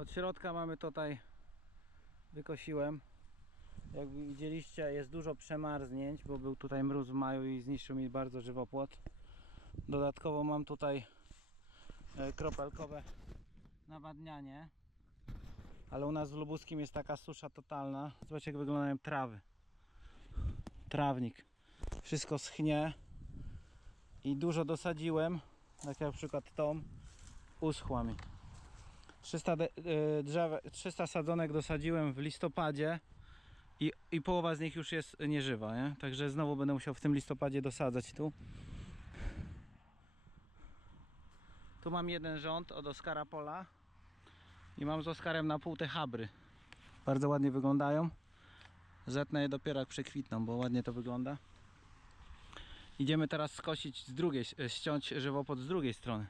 Od środka mamy tutaj wykosiłem. Jak widzieliście jest dużo przemarznięć, bo był tutaj mróz w maju i zniszczył mi bardzo żywopłot. Dodatkowo mam tutaj e, kropelkowe nawadnianie. Ale u nas w Lubuskim jest taka susza totalna. Zobaczcie jak wyglądają trawy. Trawnik. Wszystko schnie. I dużo dosadziłem. Tak jak na przykład tą. Uschła mi. 300, de- e, drzew, 300 sadzonek dosadziłem w listopadzie. I, I połowa z nich już jest nieżywa, nie? Także znowu będę musiał w tym listopadzie dosadzać tu. Tu mam jeden rząd od Oskara Pola. I mam z Oskarem na pół te habry. Bardzo ładnie wyglądają. Zetnę je dopiero jak przekwitną, bo ładnie to wygląda. Idziemy teraz skosić z drugiej, ściąć żywopłot z drugiej strony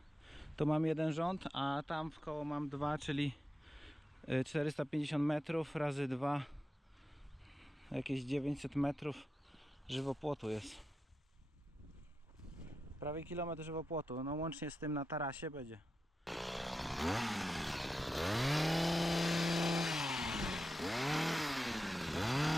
to mam jeden rząd, a tam w koło mam dwa, czyli y, 450 metrów razy dwa, jakieś 900 metrów żywopłotu jest. Prawie kilometr żywopłotu, no łącznie z tym na tarasie będzie. Yeah.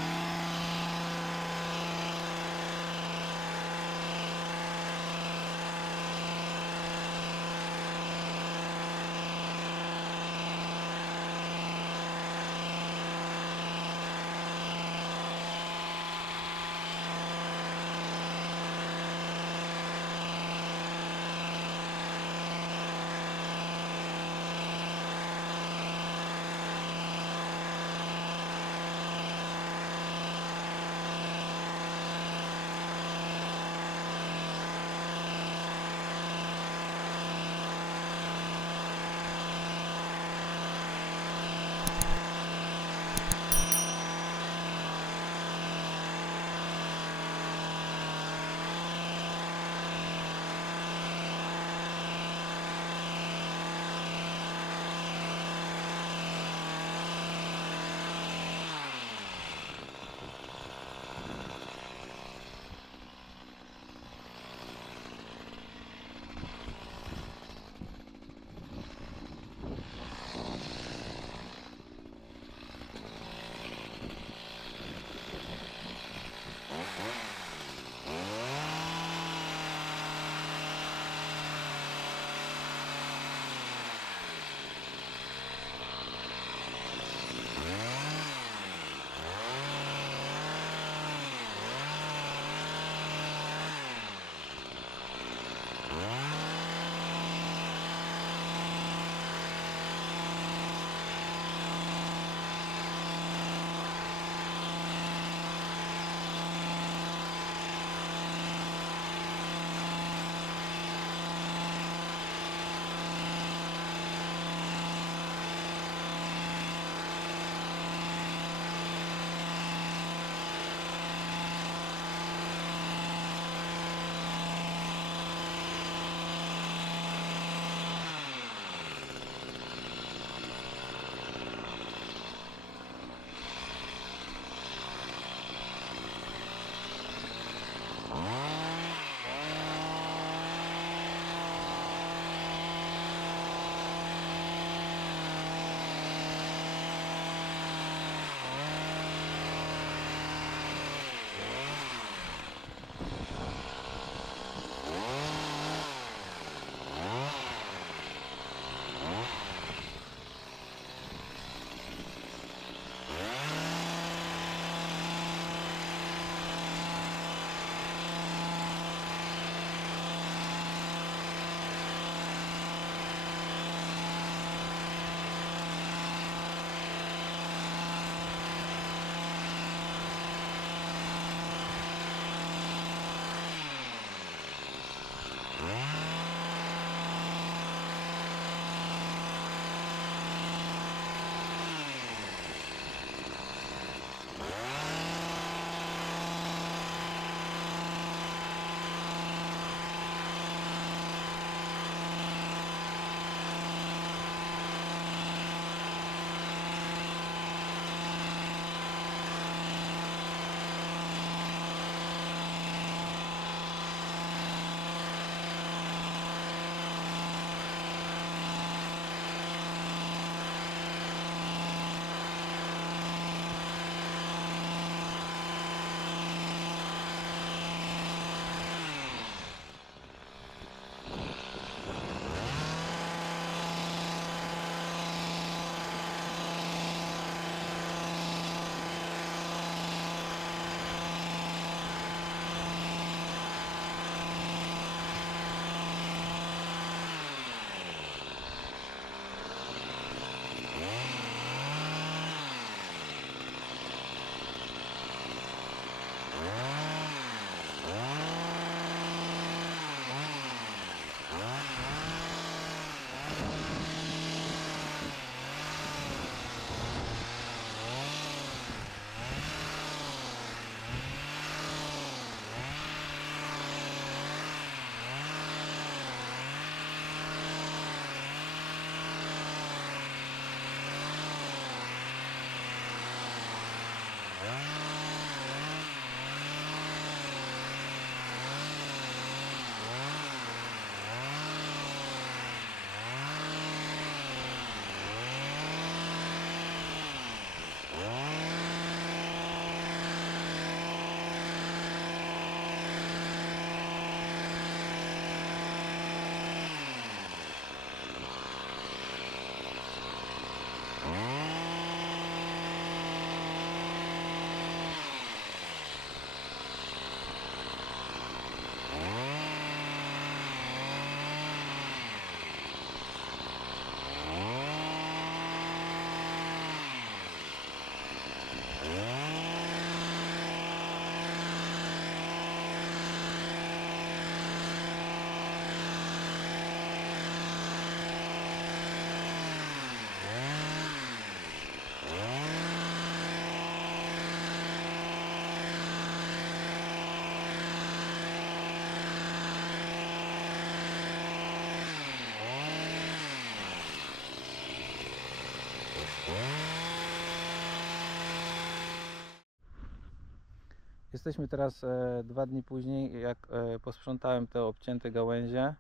Jesteśmy teraz e, dwa dni później, jak e, posprzątałem te obcięte gałęzie.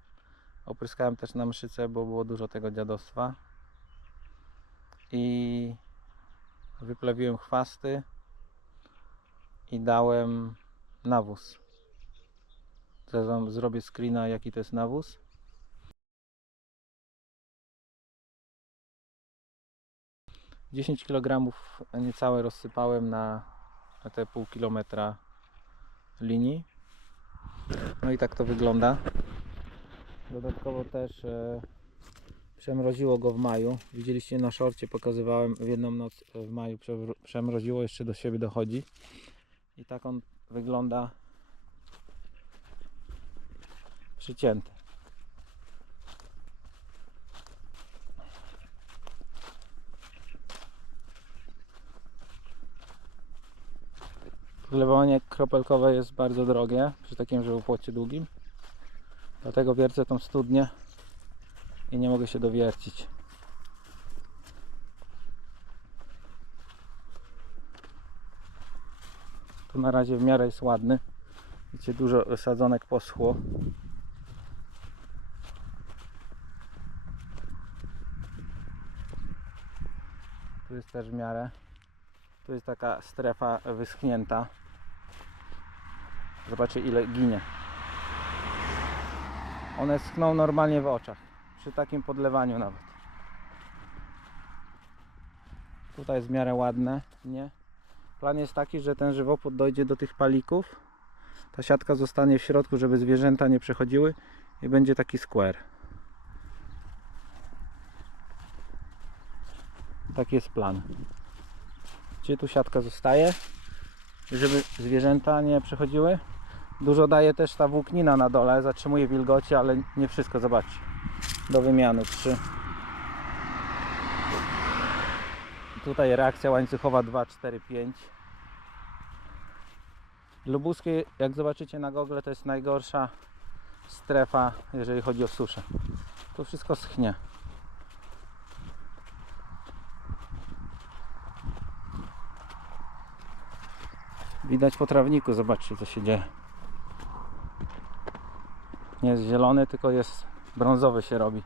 Opryskałem też na mszyce, bo było dużo tego dziadostwa. I wyplawiłem chwasty i dałem nawóz. Wam zrobię screena jaki to jest nawóz. Dziesięć kg niecałe rozsypałem na, na te pół kilometra linii. No i tak to wygląda. Dodatkowo też e, przemroziło go w maju. Widzieliście na szorcie, pokazywałem w jedną noc e, w maju przemroziło, jeszcze do siebie dochodzi. I tak on wygląda przycięty. Wlewanie kropelkowe jest bardzo drogie przy takim żywopłocie długim. Dlatego wiercę tą studnię i nie mogę się dowiercić. Tu na razie w miarę jest ładny. Widzicie, dużo sadzonek poschło. Tu jest też w miarę. Tu jest taka strefa wyschnięta. Zobaczcie ile ginie. One schną normalnie w oczach. Przy takim podlewaniu nawet. Tutaj jest w miarę ładne, nie? Plan jest taki, że ten żywopłot dojdzie do tych palików. Ta siatka zostanie w środku, żeby zwierzęta nie przechodziły i będzie taki square. Taki jest plan. Gdzie tu siatka zostaje, żeby zwierzęta nie przechodziły. Dużo daje też ta włóknina na dole, zatrzymuje wilgoci, ale nie wszystko, zobaczcie. Do wymiany 3. Tutaj reakcja łańcuchowa 2, 4, 5. Lubuskie, jak zobaczycie na Google, to jest najgorsza strefa, jeżeli chodzi o suszę. Tu wszystko schnie. Widać po trawniku, zobaczcie co się dzieje. Nie jest zielony, tylko jest brązowy się robi.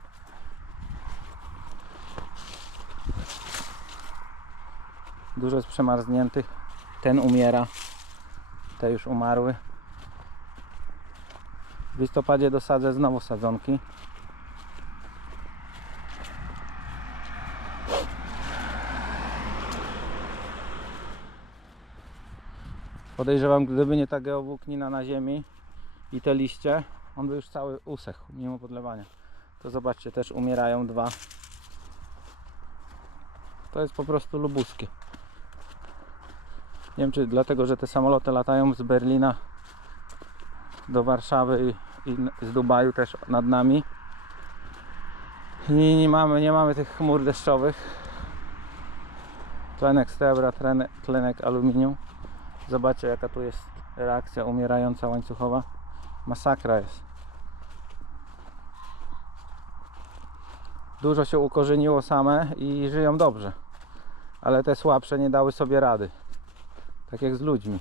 Dużo jest przemarzniętych. Ten umiera. Te już umarły. W listopadzie dosadzę znowu sadzonki. Podejrzewam, gdyby nie ta geowłóknina na ziemi i te liście, on by już cały usechł, mimo podlewania. To zobaczcie, też umierają dwa. To jest po prostu lubuskie. Nie wiem, czy dlatego, że te samoloty latają z Berlina do Warszawy i, z Dubaju też nad nami. I nie mamy, nie mamy tych chmur deszczowych. Tlenek srebra, tlenek aluminium. Zobaczcie jaka tu jest reakcja umierająca łańcuchowa. Masakra jest. Dużo się ukorzeniło same i żyją dobrze. Ale te słabsze nie dały sobie rady. Tak jak z ludźmi.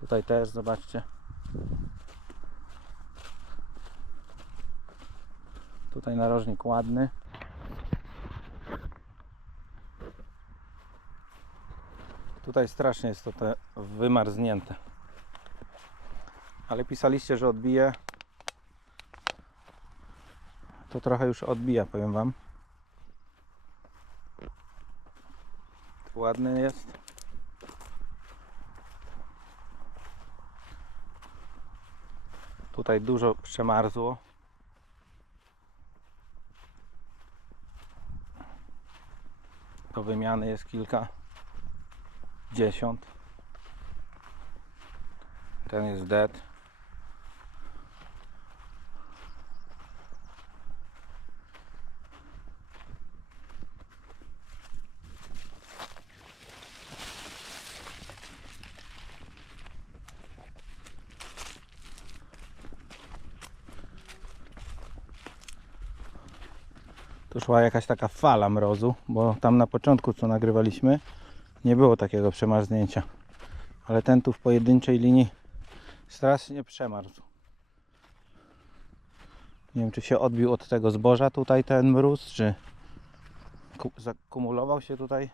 Tutaj też zobaczcie. Tutaj narożnik ładny. Tutaj strasznie jest to te wymarznięte. Ale pisaliście, że odbije. To trochę już odbija, powiem wam. Ładny jest. Tutaj dużo przemarzło. Do wymiany jest kilka dziesiąt. Ten jest dead. Tu szła jakaś taka fala mrozu, bo tam na początku co nagrywaliśmy nie było takiego przemarznięcia. Ale ten tu w pojedynczej linii strasznie przemarzł. Nie wiem, czy się odbił od tego zboża tutaj ten mróz, czy ku- zakumulował się tutaj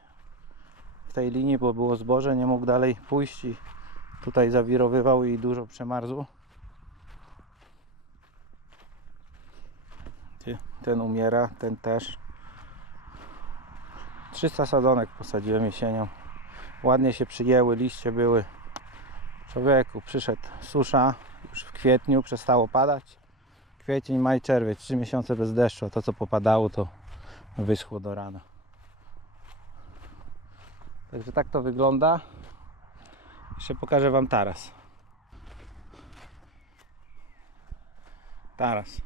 w tej linii, bo było zboże, nie mógł dalej pójść i tutaj zawirowywał i dużo przemarzło. Ty- Ten umiera, ten też. 300 sadzonek posadziłem jesienią. Ładnie się przyjęły, liście były. Człowieku, przyszedł susza już w kwietniu, przestało padać. Kwiecień, maj, czerwiec, 3 miesiące bez deszczu, a to co popadało to wyschło do rana. Także tak to wygląda. Jeszcze pokażę Wam taras. Taras.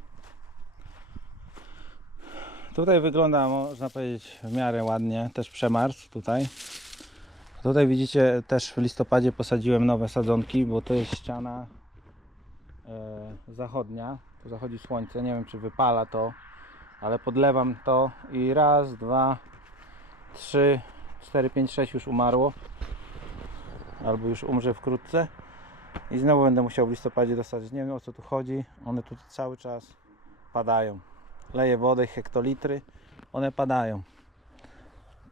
Tutaj wygląda, można powiedzieć, w miarę ładnie. Też przemarzł tutaj. Tutaj widzicie, też w listopadzie posadziłem nowe sadzonki, bo to jest ściana e, zachodnia. Tu zachodzi słońce, nie wiem czy wypala to, ale podlewam to i raz, dwa, trzy, cztery, pięć, sześć już umarło. Albo już umrze wkrótce. I znowu będę musiał w listopadzie dosadzić. Nie wiem o co tu chodzi. One tu cały czas padają. Leję wodę, hektolitry. One padają.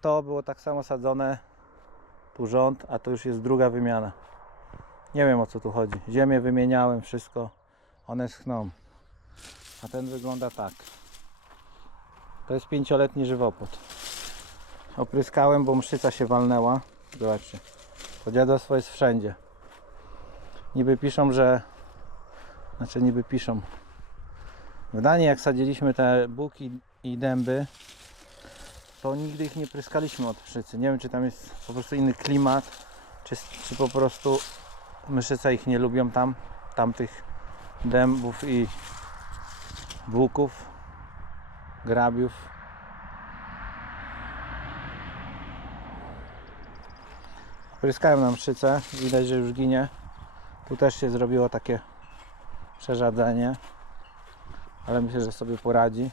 To było tak samo sadzone. Tu rząd, a to już jest druga wymiana. Nie wiem o co tu chodzi. Ziemię wymieniałem, wszystko. One schną. A ten wygląda tak. To jest pięcioletni żywopłot. Opryskałem, bo mszyca się walnęła. Zobaczcie. To dziadostwo jest wszędzie. Niby piszą, że... Znaczy niby piszą. W Danii jak sadziliśmy te buki i dęby, to nigdy ich nie pryskaliśmy od pszczycy. Nie wiem, czy tam jest po prostu inny klimat, czy, czy po prostu myszyce ich nie lubią tam, tamtych dębów i buków, grabiów. Pryskałem na mszycę, widać, że już ginie. Tu też się zrobiło takie przerzadzenie, ale myślę, że sobie poradzi.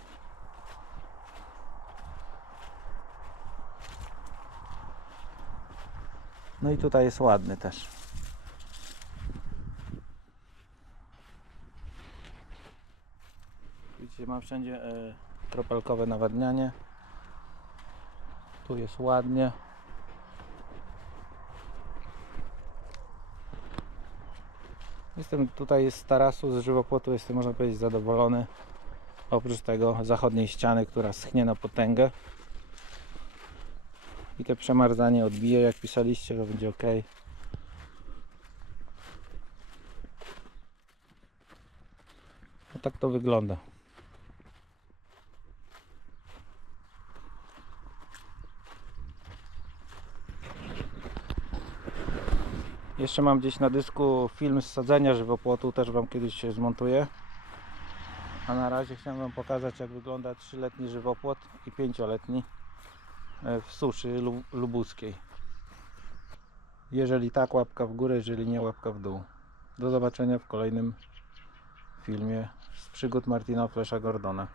No i tutaj jest ładny też. Widzicie, mam wszędzie e, kropelkowe nawadnianie. Tu jest ładnie. Jestem tutaj z tarasu, z żywopłotu, jestem można powiedzieć zadowolony. Oprócz tego zachodniej ściany, która schnie na potęgę. I te przemarzanie odbije, jak pisaliście, to będzie ok. No tak to wygląda. Jeszcze mam gdzieś na dysku film z sadzenia żywopłotu, też Wam kiedyś zmontuję. A na razie chciałem Wam pokazać jak wygląda trzyletni żywopłot i pięcioletni e, w suszy lu- lubuskiej. Jeżeli tak, łapka w górę, jeżeli nie, łapka w dół. Do zobaczenia w kolejnym filmie z przygód Martina Flesza Gordona.